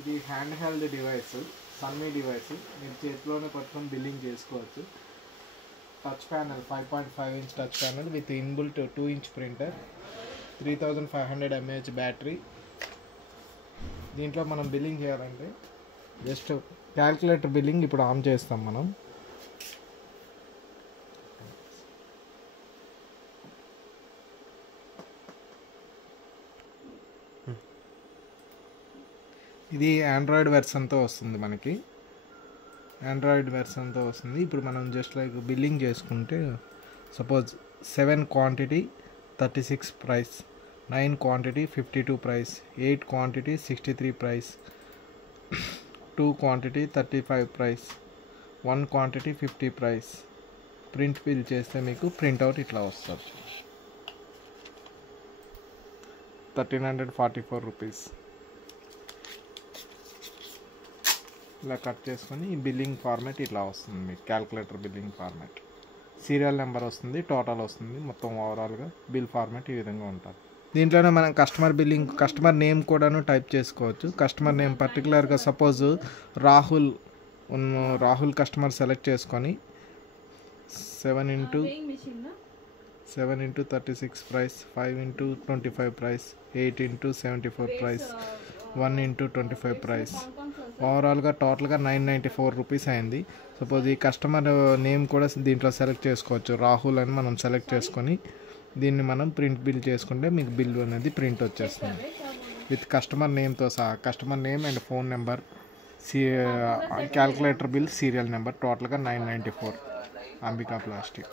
ఇది hand held device, Sunny device. మీరు చేతిలోనే పట్టుకొని బిల్లింగ్ చేసుకోవచ్చు. Touch panel 5.5 inch touch panel with inbuilt 2 inch printer, 3500 mAh battery. దీంట్లో మనం బిల్లింగ్ చేయాలంటే జస్ట్ క్యాల్కులేటర్ బిల్లింగ్ ఇప్పుడు ఆన్ చేస్తాం మనం. ఇది ఆండ్రాయిడ్ వెర్షన్తో వస్తుంది మనకి. ఆండ్రాయిడ్ వెర్షన్తో వస్తుంది. ఇప్పుడు మనం జస్ట్ లైక్ బిల్లింగ్ చేసుకుంటే suppose 7 quantity 36 price, 9 quantity 52 price, 8 quantity 63 price, 2 quantity 35 price, 1 quantity 50 price. Print bill చేస్తే మీకు ప్రింట్అవుట్ ఇట్లా వస్తుంది. 1344 రూపీస్. ఇలా కట్ చేసుకొని ఈ బిల్లింగ్ ఫార్మాట్ ఇట్లా వస్తుంది మీకు. Calculator billing format, serial number వస్తుంది, టోటల్ వస్తుంది, మొత్తం ఓవరాల్గా బిల్ ఫార్మాట్ ఈ విధంగా ఉంటుంది. దీంట్లోనే మనం కస్టమర్ బిల్లింగ్, కస్టమర్ నేమ్ కూడాను టైప్ చేసుకోవచ్చు. కస్టమర్ నేమ్ పర్టికులర్గా సపోజ్ రాహుల్ కస్టమర్ సెలెక్ట్ చేసుకొని 7 into 36 price, 5 into 25 price, 8 into 74 price, 1 into 25 price. ఓవరాల్గా టోటల్గా 994 రూపీస్ అయింది. సపోజ్ ఈ కస్టమర్ నేమ్ కూడా దీంట్లో సెలెక్ట్ చేసుకోవచ్చు. రాహుల్ అని మనం సెలెక్ట్ చేసుకొని దీన్ని మనం ప్రింట్ బిల్ చేసుకుంటే మీకు బిల్ అనేది ప్రింట్ వచ్చేస్తుంది విత్ కస్టమర్ నేమ్తో సహా. Customer name and phone number, calculator bill, serial number. టోటల్గా 994. అంబికా ప్లాస్టిక్.